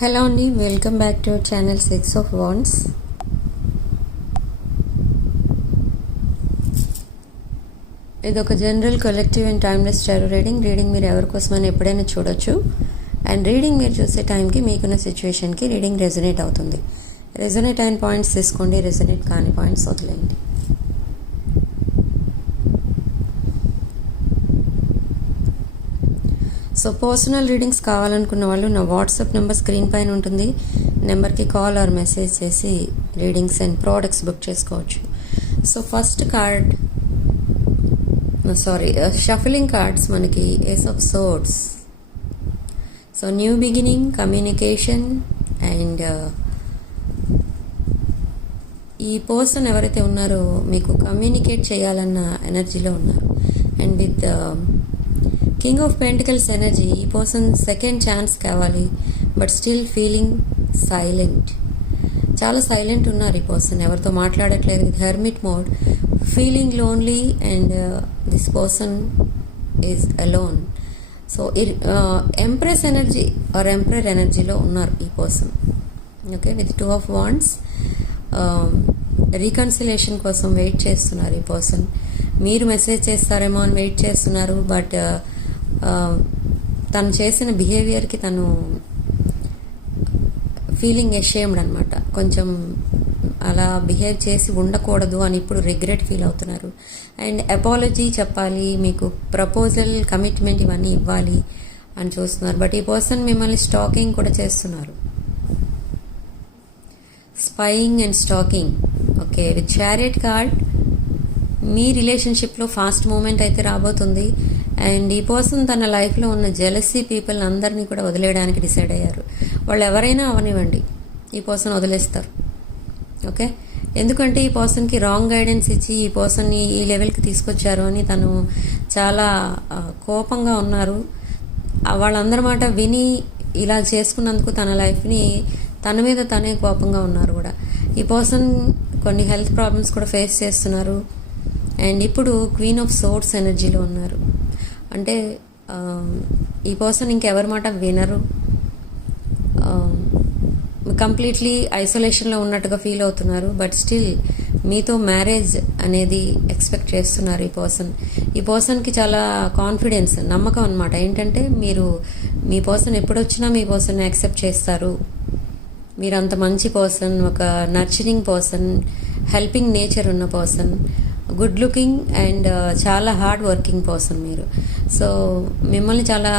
Hello అండి, welcome back to channel 6 of Wands. ఇది ఒక general collective and timeless tarot reading మీరు ఎవరి కోసమైనా ఎప్పుడైనా చూడొచ్చు. అండ్ రీడింగ్ మీరు చూసే టైంకి మీకున్న సిచ్యువేషన్కి రీడింగ్ రెజొనేట్ అవుతుంది. రెజొనేట్ అయిన పాయింట్స్ తీసుకోండి, రెజొనేట్ కాని పాయింట్స్ వదిలేయండి. సో పర్సనల్ రీడింగ్స్ కావాలనుకున్న వాళ్ళు నా వాట్సాప్ నెంబర్ స్క్రీన్ పైన ఉంటుంది. నెంబర్కి కాల్ ఆర్ మెసేజ్ చేసి రీడింగ్స్ అండ్ ప్రోడక్ట్స్ బుక్ చేసుకోవచ్చు. So first card shuffling cards మనకి ace of swords. So new beginning, communication and ఈ పర్సన్ ఎవరైతే ఉన్నారో మీకు కమ్యూనికేట్ చేయాలన్న ఎనర్జీలో ఉన్నారు. And with king of pentacles energy, ఈ పర్సన్ సెకండ్ ఛాన్స్ కావాలి, బట్ స్టిల్ ఫీలింగ్ సైలెంట్. చాలా సైలెంట్ ఉన్నారు ఈ పర్సన్, ఎవరితో మాట్లాడట్లేదు. With hermit mode, feeling lonely and this person is alone. So empress energy or emperor ఎనర్జీలో ఉన్నారు ఈ person. Okay, with 2 of Wands, reconciliation కోసం వెయిట్ చేస్తున్నారు ఈ పర్సన్. మీరు మెసేజ్ చేస్తారేమో అని వెయిట్ చేస్తున్నారు, బట్ తను చేసిన బిహేవియర్కి తను ఫీలింగ్ అషేమ్డ్ అనమాట. కొంచెం అలా బిహేవ్ చేసి ఉండకూడదు అని ఇప్పుడు రిగ్రెట్ ఫీల్ అవుతున్నారు. అండ్ అపాలజీ చెప్పాలి, మీకు ప్రపోజల్, కమిట్మెంట్ ఇవన్నీ ఇవ్వాలి అని చూస్తున్నారు. బట్ ఈ పర్సన్ మిమ్మల్ని స్టాకింగ్ కూడా చేస్తున్నారు. Spying and stalking. Okay, with chariot card, మీ రిలేషన్షిప్లో ఫాస్ట్ మూమెంట్ అయితే రాబోతుంది. అండ్ ఈ పర్సన్ తన లైఫ్లో ఉన్న జెలసీ పీపుల్ని అందరినీ కూడా వదిలేయడానికి డిసైడ్ అయ్యారు. వాళ్ళు ఎవరైనా అవనివ్వండి, ఈ పర్సన్ వదిలేస్తారు. ఓకే, ఎందుకంటే ఈ పర్సన్కి రాంగ్ గైడెన్స్ ఇచ్చి ఈ పర్సన్ని ఈ లెవెల్కి తీసుకొచ్చారు అని తను చాలా కోపంగా ఉన్నారు. వాళ్ళందరి మాట విని ఇలా చేసుకున్నందుకు తన లైఫ్ని తన మీద తనే కోపంగా ఉన్నారు కూడా. ఈ పర్సన్ కొన్ని హెల్త్ ప్రాబ్లమ్స్ కూడా ఫేస్ చేస్తున్నారు. అండ్ ఇప్పుడు క్వీన్ ఆఫ్ సోర్డ్స్ ఎనర్జీలో ఉన్నారు. అంటే ఈ పర్సన్ ఇంకెవరి మాట వినరు, కంప్లీట్లీ ఐసోలేషన్లో ఉన్నట్టుగా ఫీల్ అవుతున్నారు. బట్ స్టిల్ మీతో మ్యారేజ్ అనేది ఎక్స్పెక్ట్ చేస్తున్నారు ఈ పర్సన్. ఈ పర్సన్కి చాలా కాన్ఫిడెన్స్, నమ్మకం అనమాట. ఏంటంటే మీ పర్సన్ ఎప్పుడొచ్చినా మీ పర్సన్ని యాక్సెప్ట్ చేస్తారు. మీరు అంత మంచి పర్సన్, ఒక నర్చరింగ్ పర్సన్, హెల్పింగ్ నేచర్ ఉన్న పర్సన్, గుడ్ లుకింగ్ అండ్ చాలా హార్డ్ వర్కింగ్ పర్సన్ మీరు. సో మిమ్మల్ని చాలా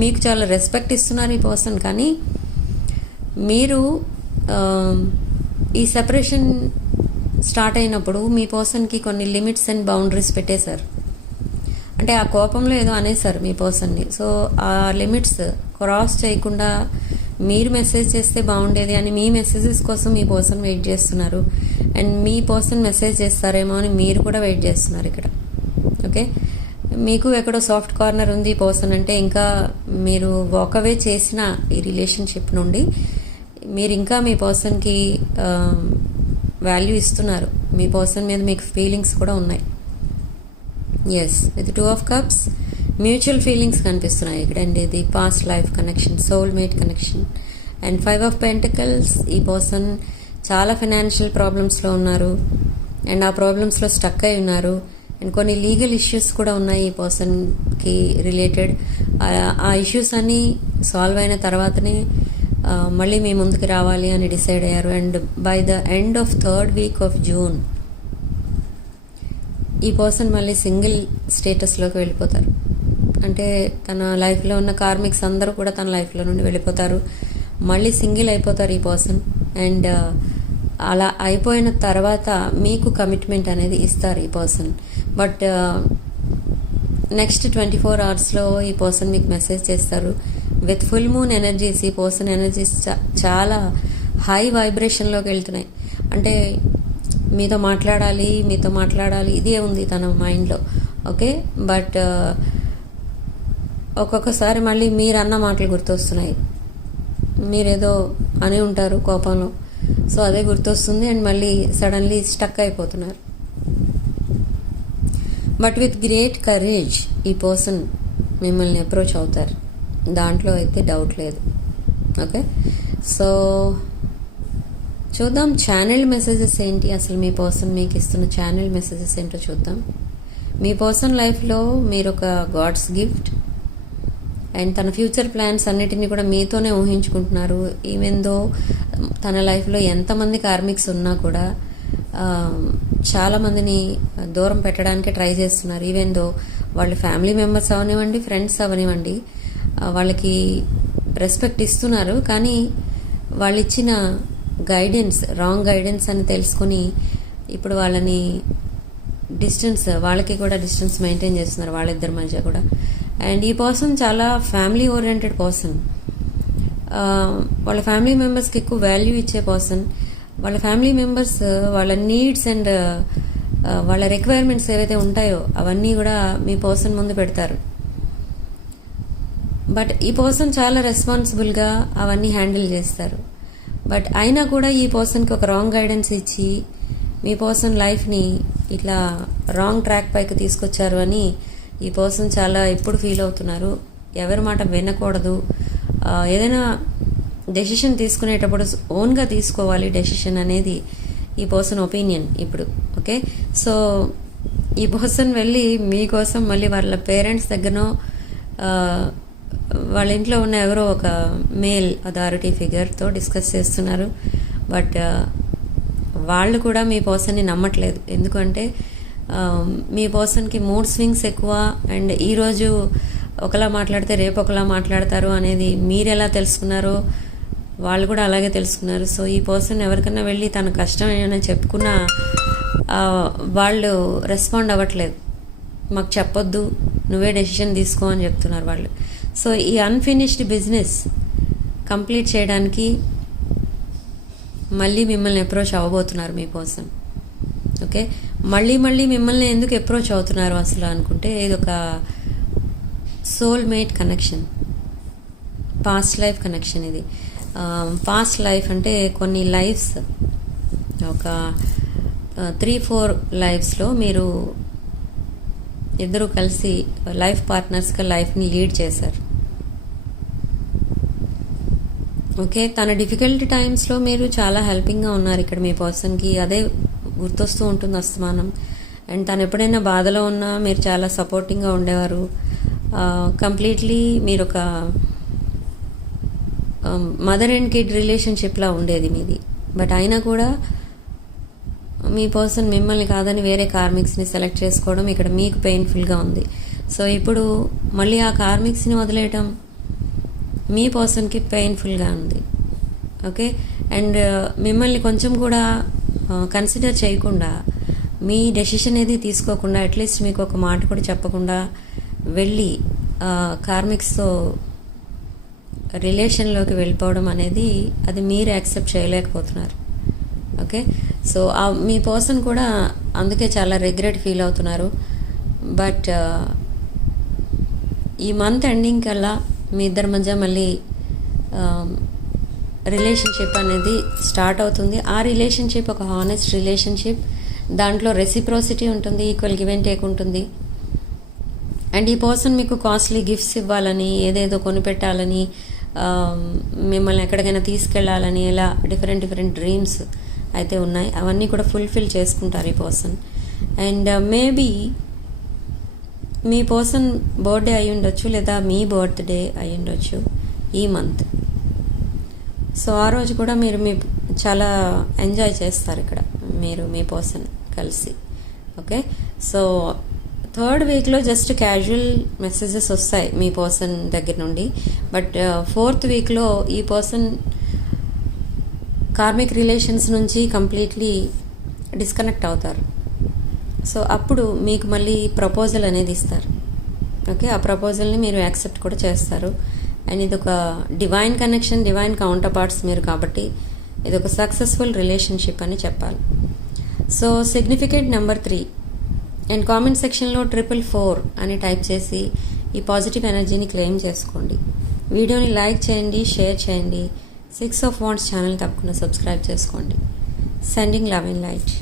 మీకు చాలా రెస్పెక్ట్ ఇస్తున్నారు ఈ పర్సన్. కానీ మీరు ఈ సెపరేషన్ స్టార్ట్ అయినప్పుడు మీ పర్సన్కి కొన్ని లిమిట్స్ అండ్ బౌండరీస్ పెట్టేశారు. అంటే ఆ కోపంలో ఏదో అనేసారు మీ పర్సన్ని. సో ఆ లిమిట్స్ క్రాస్ చేయకుండా మీరు మెసేజ్ చేస్తే బాగుండేది అని మీ మెసేజెస్ కోసం మీ పర్సన్ వెయిట్ చేస్తున్నారు. అండ్ మీ పర్సన్ మెసేజ్ చేస్తారేమో అని మీరు కూడా వెయిట్ చేస్తున్నారు ఇక్కడ. ఓకే, మీకు ఎక్కడో సాఫ్ట్ కార్నర్ ఉంది ఈ పర్సన్ అంటే. ఇంకా మీరు వాకవే చేసిన ఈ రిలేషన్షిప్ నుండి మీరు ఇంకా మీ పర్సన్కి వాల్యూ ఇస్తున్నారు. మీ పర్సన్ మీద మీకు ఫీలింగ్స్ కూడా ఉన్నాయి. Yes, with 2 of Cups, mutual feelings కనిపిస్తున్నాయి ఇక్కడ. అండ్ ఇది past life connection, soulmate connection. And 5 of Pentacles, ఈ పర్సన్ చాలా ఫైనాన్షియల్ ప్రాబ్లమ్స్లో ఉన్నారు. అండ్ ఆ ప్రాబ్లమ్స్లో స్టక్ అయి ఉన్నారు. అండ్ కొన్ని లీగల్ ఇష్యూస్ కూడా ఉన్నాయి ఈ పర్సన్కి రిలేటెడ్. ఆ ఇష్యూస్ అన్నీ సాల్వ్ అయిన తర్వాతనే మళ్ళీ మీ ముందుకు రావాలి అని డిసైడ్ అయ్యారు. And by the end of 3rd week of June ఈ పర్సన్ మళ్ళీ సింగిల్ స్టేటస్లోకి వెళ్ళిపోతారు. అంటే తన లైఫ్లో ఉన్న కార్మిక్స్ అందరూ కూడా తన లైఫ్లో నుండి వెళ్ళిపోతారు. మళ్ళీ సింగిల్ అయిపోతారు ఈ పర్సన్. అండ్ అలా అయిపోయిన తర్వాత మీకు కమిట్మెంట్ అనేది ఇస్తారు ఈ పర్సన్. బట్ నెక్స్ట్ 24 hours ఈ పర్సన్ మీకు మెసేజ్ చేస్తారు. విత్ ఫుల్ మూన్ ఎనర్జీస్, ఈ పర్సన్ ఎనర్జీస్ చాలా హై వైబ్రేషన్లోకి వెళ్తున్నాయి. అంటే మీతో మాట్లాడాలి ఇదే ఉంది తన మైండ్లో. ఓకే, బట్ ఒక్కొక్కసారి మళ్ళీ మీరు అన్న మాటలు గుర్తొస్తున్నాయి. మీరేదో అని ఉంటారు కోపంలో, సో అదే గుర్తొస్తుంది. అండ్ మళ్ళీ సడన్లీ స్టక్ అయిపోతున్నారు. బట్ విత్ గ్రేట్ కరేజ్ ఈ పర్సన్ మిమ్మల్ని అప్రోచ్ అవుతారు. దాంట్లో అయితే డౌట్ లేదు. ఓకే, సో చూద్దాం ఛానల్ మెసేజెస్ ఏంటి, అసలు మీ పర్సన్ మీకు ఇస్తున్న ఛానల్ మెసేజెస్ ఏంటో చూద్దాం. మీ పర్సన్ లైఫ్లో మీరు ఒక గాడ్స్ గిఫ్ట్ అండ్ తన ఫ్యూచర్ ప్లాన్స్ అన్నిటినీ కూడా మీతోనే ఊహించుకుంటున్నారు. ఈవెన్ దో తన లైఫ్లో ఎంతమంది కార్మిక్స్ ఉన్నా కూడా చాలామందిని దూరం పెట్టడానికి ట్రై చేస్తున్నారు. ఈవెన్ దో వాళ్ళు ఫ్యామిలీ మెంబర్స్ అవనివ్వండి, ఫ్రెండ్స్ అవనివ్వండి, వాళ్ళకి రెస్పెక్ట్ ఇస్తున్నారు. కానీ వాళ్ళు ఇచ్చిన గైడెన్స్ రాంగ్ గైడెన్స్ అని తెలుసుకొని ఇప్పుడు వాళ్ళని వాళ్ళకి కూడా డిస్టెన్స్ మెయింటైన్ చేస్తున్నారు వాళ్ళిద్దరి మధ్య కూడా. అండ్ ఈ పర్సన్ చాలా ఫ్యామిలీ ఓరియంటెడ్ పర్సన్. వాళ్ళ ఫ్యామిలీ మెంబర్స్కి ఎక్కువ వాల్యూ ఇచ్చే పర్సన్. వాళ్ళ ఫ్యామిలీ మెంబర్స్ వాళ్ళ నీడ్స్ అండ్ వాళ్ళ రిక్వైర్మెంట్స్ ఏవైతే ఉంటాయో అవన్నీ కూడా మీ పర్సన్ ముందు పెడతారు. బట్ ఈ పర్సన్ చాలా రెస్పాన్సిబుల్గా అవన్నీ హ్యాండిల్ చేస్తారు. బట్ అయినా కూడా ఈ పర్సన్కి ఒక రాంగ్ గైడెన్స్ ఇచ్చి మీ పర్సన్ లైఫ్ని ఇట్లా రాంగ్ ట్రాక్ పైకి తీసుకొచ్చారు అని ఈ పర్సన్ చాలా ఎప్పుడు ఫీల్ అవుతున్నారు. ఎవరి మాట వినకూడదు, ఏదైనా డెసిషన్ తీసుకునేటప్పుడు ఓన్గా తీసుకోవాలి డెసిషన్ అనేది ఈ పర్సన్ ఒపీనియన్ ఇప్పుడు. ఓకే, సో ఈ పర్సన్ వెళ్ళి మీకోసం మళ్ళీ వాళ్ళ పేరెంట్స్ దగ్గరనో వాళ్ళ ఇంట్లో ఉన్న ఎవరో ఒక మేల్ అథారిటీ ఫిగర్తో డిస్కస్ చేస్తున్నారు. బట్ వాళ్ళు కూడా మీ పర్సన్ని నమ్మట్లేదు. ఎందుకంటే మీ పర్సన్కి మూడ్ స్వింగ్స్ ఎక్కువ. అండ్ ఈరోజు ఒకలా మాట్లాడితే రేపు ఒకలా మాట్లాడతారు అనేది మీరు ఎలా తెలుసుకున్నారో వాళ్ళు కూడా అలాగే తెలుసుకున్నారు. సో ఈ పర్సన్ ఎవరికైనా వెళ్ళి తన కష్టం ఏమైనా చెప్పుకున్నా వాళ్ళు రెస్పాండ్ అవ్వట్లేదు. మాకు చెప్పొద్దు, నువ్వే డెసిషన్ తీసుకో అని చెప్తున్నారు వాళ్ళు. సో ఈ అన్ఫినిష్డ్ బిజినెస్ కంప్లీట్ చేయడానికి మళ్ళీ మిమ్మల్ని అప్రోచ్ అవ్వబోతున్నారు మీ పర్సన్. ఓకే, మళ్ళీ మిమ్మల్ని ఎందుకు అప్రోచ్ అవుతున్నారు అసలు అనుకుంటే ఇది ఒక soulmate connection, past life connection. ఇది పాస్ట్ లైఫ్ అంటే కొన్ని లైఫ్స్, ఒక 3-4 లైఫ్స్లో మీరు ఇద్దరు కలిసి లైఫ్ పార్ట్నర్స్గా లైఫ్ని లీడ్ చేశారు. ఓకే, తన డిఫికల్ట్ టైమ్స్లో మీరు చాలా హెల్పింగ్గా ఉన్నారు ఇక్కడ మీ పర్సన్కి. అదే గుర్తొస్తూ ఉంటుంది అస్తమానం. అండ్ తను ఎప్పుడైనా బాధలో ఉన్నా మీరు చాలా సపోర్టింగ్గా ఉండేవారు. కంప్లీట్లీ మీరు ఒక మదర్ అండ్ కిడ్ రిలేషన్షిప్లా ఉండేది మీది. బట్ అయినా కూడా మీ పర్సన్ మిమ్మల్ని కాదని వేరే కార్మిక్స్ని సెలెక్ట్ చేసుకోవడం ఇక్కడ మీకు పెయిన్ఫుల్గా ఉంది. సో ఇప్పుడు మళ్ళీ ఆ కార్మిక్స్ని వదిలేయటం మీ పర్సన్కి పెయిన్ఫుల్గా ఉంది. ఓకే, అండ్ మిమ్మల్ని కొంచెం కూడా కన్సిడర్ చేయకుండా, మీ డెసిషన్ ఏది తీసుకోకుండా, అట్లీస్ట్ మీకు ఒక మాట కూడా చెప్పకుండా వెళ్ళి కార్మిక్స్తో రిలేషన్లోకి వెళ్ళిపోవడం అనేది అది మీరు యాక్సెప్ట్ చేయలేకపోతున్నారు. ఓకే, సో మీ పర్సన్ కూడా అందుకే చాలా రిగ్రెట్ ఫీల్ అవుతున్నారు. బట్ ఈ మంత్ ఎండింగ్ కల్లా మీ ఇద్దరి మధ్య మళ్ళీ రిలేషన్షిప్ అనేది స్టార్ట్ అవుతుంది. ఆ రిలేషన్షిప్ ఒక హానెస్ట్ రిలేషన్షిప్. దాంట్లో రెసిప్రోసిటీ ఉంటుంది, ఈక్వల్ గివ్ అండ్ టేక్ ఉంటుంది. అండ్ ఈ పర్సన్ మీకు కాస్ట్లీ గిఫ్ట్స్ ఇవ్వాలని, ఏదేదో కొనిపెట్టాలని, మిమ్మల్ని ఎక్కడికైనా తీసుకెళ్లాలని, ఇలా డిఫరెంట్ డ్రీమ్స్ అయితే ఉన్నాయి. అవన్నీ కూడా ఫుల్ఫిల్ చేసుకుంటారు ఈ person. And maybe me person birthday అయి ఉండొచ్చు, లేదా మీ బర్త్డే అయి ఉండొచ్చు ఈ మంత్. సో ఆ రోజు కూడా మీరు చాలా ఎంజాయ్ చేస్తారు ఇక్కడ మీరు మీ పర్సన్ కలిసి. ఓకే, సో 3rd వీక్లో జస్ట్ క్యాజువల్ మెసేజెస్ వస్తాయి మీ పర్సన్ దగ్గర నుండి. బట్ 4th వీక్లో ఈ పర్సన్ కార్మిక్ రిలేషన్స్ నుంచి కంప్లీట్లీ డిస్కనెక్ట్ అవుతారు. సో అప్పుడు మీకు మళ్ళీ ప్రపోజల్ అనేది ఇస్తారు. ఓకే, ఆ ప్రపోజల్ని మీరు యాక్సెప్ట్ కూడా చేస్తారు. అండ్ ఇది ఒక divine connection, divine counter parts మీరు, కాబట్టి ఇది ఒక సక్సెస్ఫుల్ రిలేషన్షిప్ అని చెప్పాలి. So significant number 3 and comment సెక్షన్లో 444 అని టైప్ చేసి ఈ పాజిటివ్ ఎనర్జీని క్లెయిమ్ చేసుకోండి. వీడియోని లైక్ చేయండి, షేర్ చేయండి. 6 of Wands ఛానల్ తప్పకుండా సబ్స్క్రైబ్ చేసుకోండి. Sending love and light.